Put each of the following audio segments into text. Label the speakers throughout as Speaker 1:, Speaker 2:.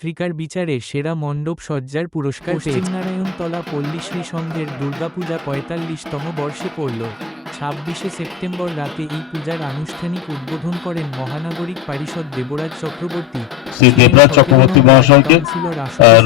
Speaker 1: আফ্রিকার বিচারে সেরা মণ্ডপ সজ্জার পুরস্কার পশ্চিমনারায়ণতলা পল্লীশ্রী সংঘের দুর্গাপূজা পঁয়তাল্লিশতম বর্ষে পড়ল। ছাব্বিশে সেপ্টেম্বর রাতে এই পূজার আনুষ্ঠানিক উদ্বোধন করেন মহানাগরিক পারিষদ দেবরাজ চক্রবর্তী।
Speaker 2: শ্রী দেবরাজ চক্রবর্তী মহাশয়কে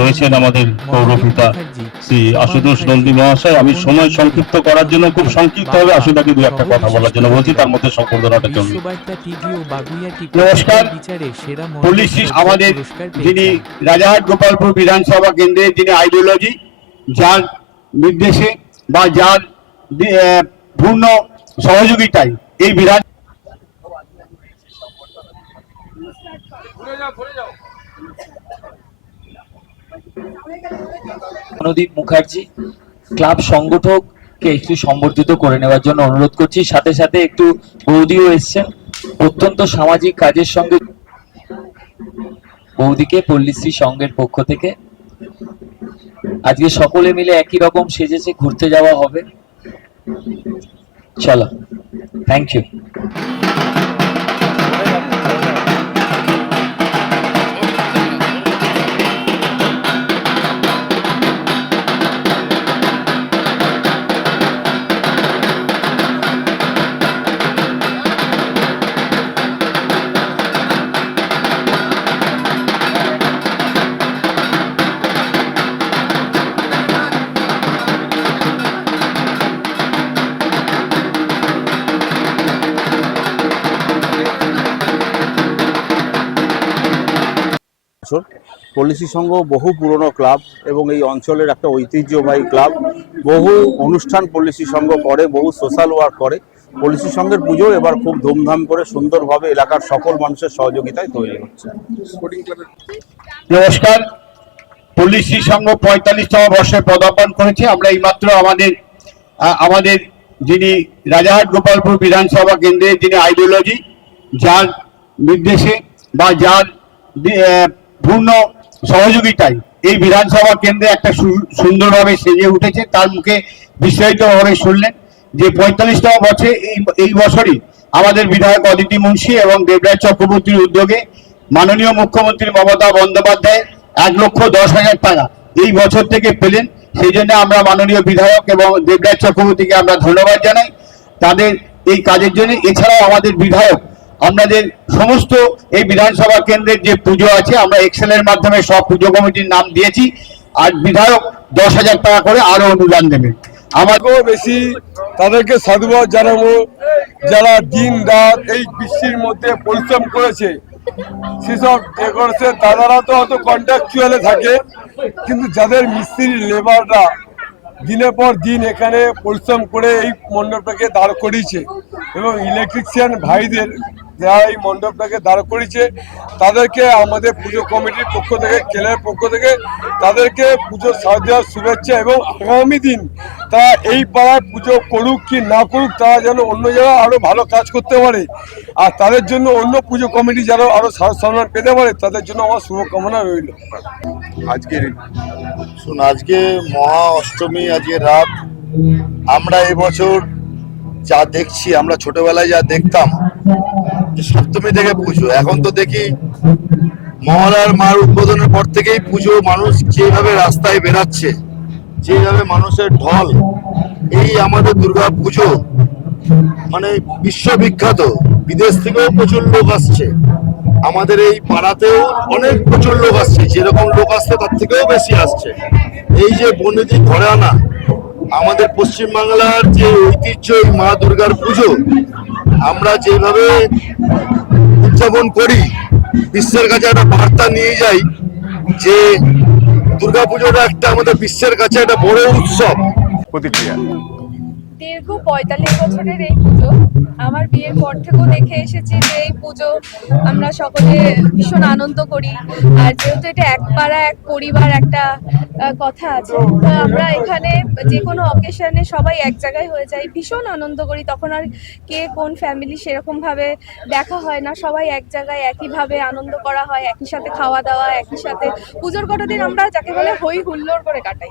Speaker 2: রয়েছেন আমাদের পৌরপিতা শ্রী আশুতোষ নন্দী মহাশয়। আমি সময় সংক্ষিপ্ত করার জন্য খুব সংক্ষিপ্ত হবে। আশুদাকে দু একটা কথা বলার জন্য বলছি। তার মধ্যে সম্বর্ধনাটা চলবে।
Speaker 3: নমস্কার।
Speaker 1: বিচারে সেরা মণ্ডপ
Speaker 3: পুলিশ আমাদের যিনি রাজারহাট গোপালপুর বিধানসভা কেন্দ্রের যিনি আইডিওলজি যার নির্দেশে বা যার পূর্ণ সহযোগিতায় এই বিধান
Speaker 4: অনুদীপ মুখার্জি, ক্লাব সংগঠককে একটু সম্বর্ধিত করে নেওয়ার জন্য অনুরোধ করছি। সাথে সাথে একটু বৌদিও এসছেন। অত্যন্ত সামাজিক কাজের সঙ্গে বৌদিকে পল্লীশ্রী সংঘের পক্ষ থেকে। আজকে সকলে মিলে একই রকম সেজেছে, ঘুরতে যাওয়া হবে। চলো থ্যাংক ইউ
Speaker 5: বছর পলিসি সংঘ বহু পুরনো ক্লাব এবং এই অঞ্চলের একটা ঐতিহ্যবাহী ক্লাব। বহু অনুষ্ঠান পলিসি সংঘ করে বহু সোশ্যাল ওয়ার্ক করে। পলিসি সংঘের পুজো এবার খুব ধুমধাম করে সুন্দরভাবে এলাকার সকল মানুষের সহযোগিতায় তৈরি হচ্ছে।
Speaker 3: নমস্কার। পল্লীশ্রী সংঘ পঁয়তাল্লিশতম বর্ষে পদার্পণ করেছে। আমরা এইমাত্র আমাদের আমাদের যিনি রাজাহাট গোপালপুর বিধানসভা কেন্দ্রের যিনি আইডিওলজি যার নির্দেশে বা যার পূর্ণ সহযোগিতায় এই বিধানসভা কেন্দ্রে একটা সুন্দরভাবে সেজে উঠেছে, তার মুখে বিস্তারিতভাবে শুনলেন যে পঁয়তাল্লিশতম বছরে এই এই বছরই আমাদের বিধায়ক অদিতি মুন্সি এবং দেবরাজ চক্রবর্তীর উদ্যোগে মাননীয় মুখ্যমন্ত্রী মমতা বন্দ্যোপাধ্যায় এক লক্ষ দশ হাজার টাকা এই বছর থেকে পেলেন। সেই জন্য আমরা মাননীয় বিধায়ক এবং দেবরাজ চক্রবর্তীকে আমরা ধন্যবাদ জানাই। তাদের এই কাজের জন্য। এছাড়াও আমাদের বিধায়ক আমাদের সমস্ত এই বিধানসভা কেন্দ্রের যে পুজো আছে, আমরা এক্সেলের মাধ্যমে সব পুজো কমিটির নাম দিয়েছি। আর বিধায়ক দশ হাজার টাকা করে আরও অনুদান দেবেন।
Speaker 6: আমাকেও বেশি তাদেরকে সাধুবাদ জানাব। যারা দিন রাত এই বৃষ্টির মধ্যে পরিশ্রম করেছে, সেসব ডেকোরেশন তারা তো হয়তো কন্ট্রাকচুয়ালে থাকে, কিন্তু যাদের মিস্ত্রি লেবাররা দিনের পর দিন এখানে পরিশ্রম করে এই মণ্ডপটাকে দাঁড় করিয়েছে এবং ইলেকট্রিশিয়ান ভাইদের যারা এই মণ্ডপটাকে দাঁড় করিয়েছে। তাদেরকে আমাদের পুজো কমিটির পক্ষ থেকে কেলের পক্ষ থেকে তাদেরকে পুজো সাথ দেওয়ার শুভেচ্ছা এবং আগামী দিন তারা এই পাড়ায় পুজো করুক কি না করুক, তারা যেন অন্য জায়গায় আরও ভালো কাজ করতে পারে। আর তাদের জন্য অন্য পুজো কমিটি যেন আরও সার সম্মান পেতে পারে, তাদের জন্য আমার শুভকামনা রইল।
Speaker 7: আজকের শুন আজকে মহা অষ্টমী, আজকে রাত। আমরা এবছর যা দেখছি, আমরা ছোটবেলায় যা দেখতাম সপ্তমী থেকে পুজো। এখন তো দেখি মহালয়ার মার উদ্বোধনের পর থেকেই পুজো মানুষ যেভাবে রাস্তায় বেরাচ্ছে যেভাবে মানুষের ঢল, এই আমাদের দুর্গা পুজো মানে বিশ্ববিখ্যাত। বিদেশ থেকেও প্রচুর লোক আসছে। আমাদের এই পাড়াতেও অনেক প্রচুর লোক আসছে। যেরকম লোক আসছে, তার থেকেও বেশি আসছে। এই যে বনেদি ঘরানা, আমাদের পশ্চিমবাংলার যে ঐতিহ্য মা দুর্গার পুজো আমরা যেভাবে উদযাপন করি, বিশ্বের কাছে একটা বার্তা নিয়ে যাই যে দুর্গাপুজোটা একটা আমাদের বিশ্বের কাছে একটা বড় উৎসব।
Speaker 6: প্রতিক্রিয়া।
Speaker 8: দীর্ঘ পঁয়তাল্লিশ বছরের এই পুজো, আমার বিয়ের পর থেকেও দেখে এসেছি যে এই পুজো আমরা সকলে ভীষণ আনন্দ করি। আর যেহেতু এটা এক পাড়া এক পরিবার একটা কথা আছে, তো আমরা এখানে যে কোনো অকেশনে সবাই এক জায়গায় হয়ে যাই, ভীষণ আনন্দ করি। তখন আর কে কোন ফ্যামিলি সেরকমভাবে দেখা হয় না, সবাই এক জায়গায় একইভাবে আনন্দ করা হয়, একই সাথে খাওয়া দাওয়া, একই সাথে পুজোর কটা দিন আমরা যাকে বলে হই হুল্লোড় করে কাটাই।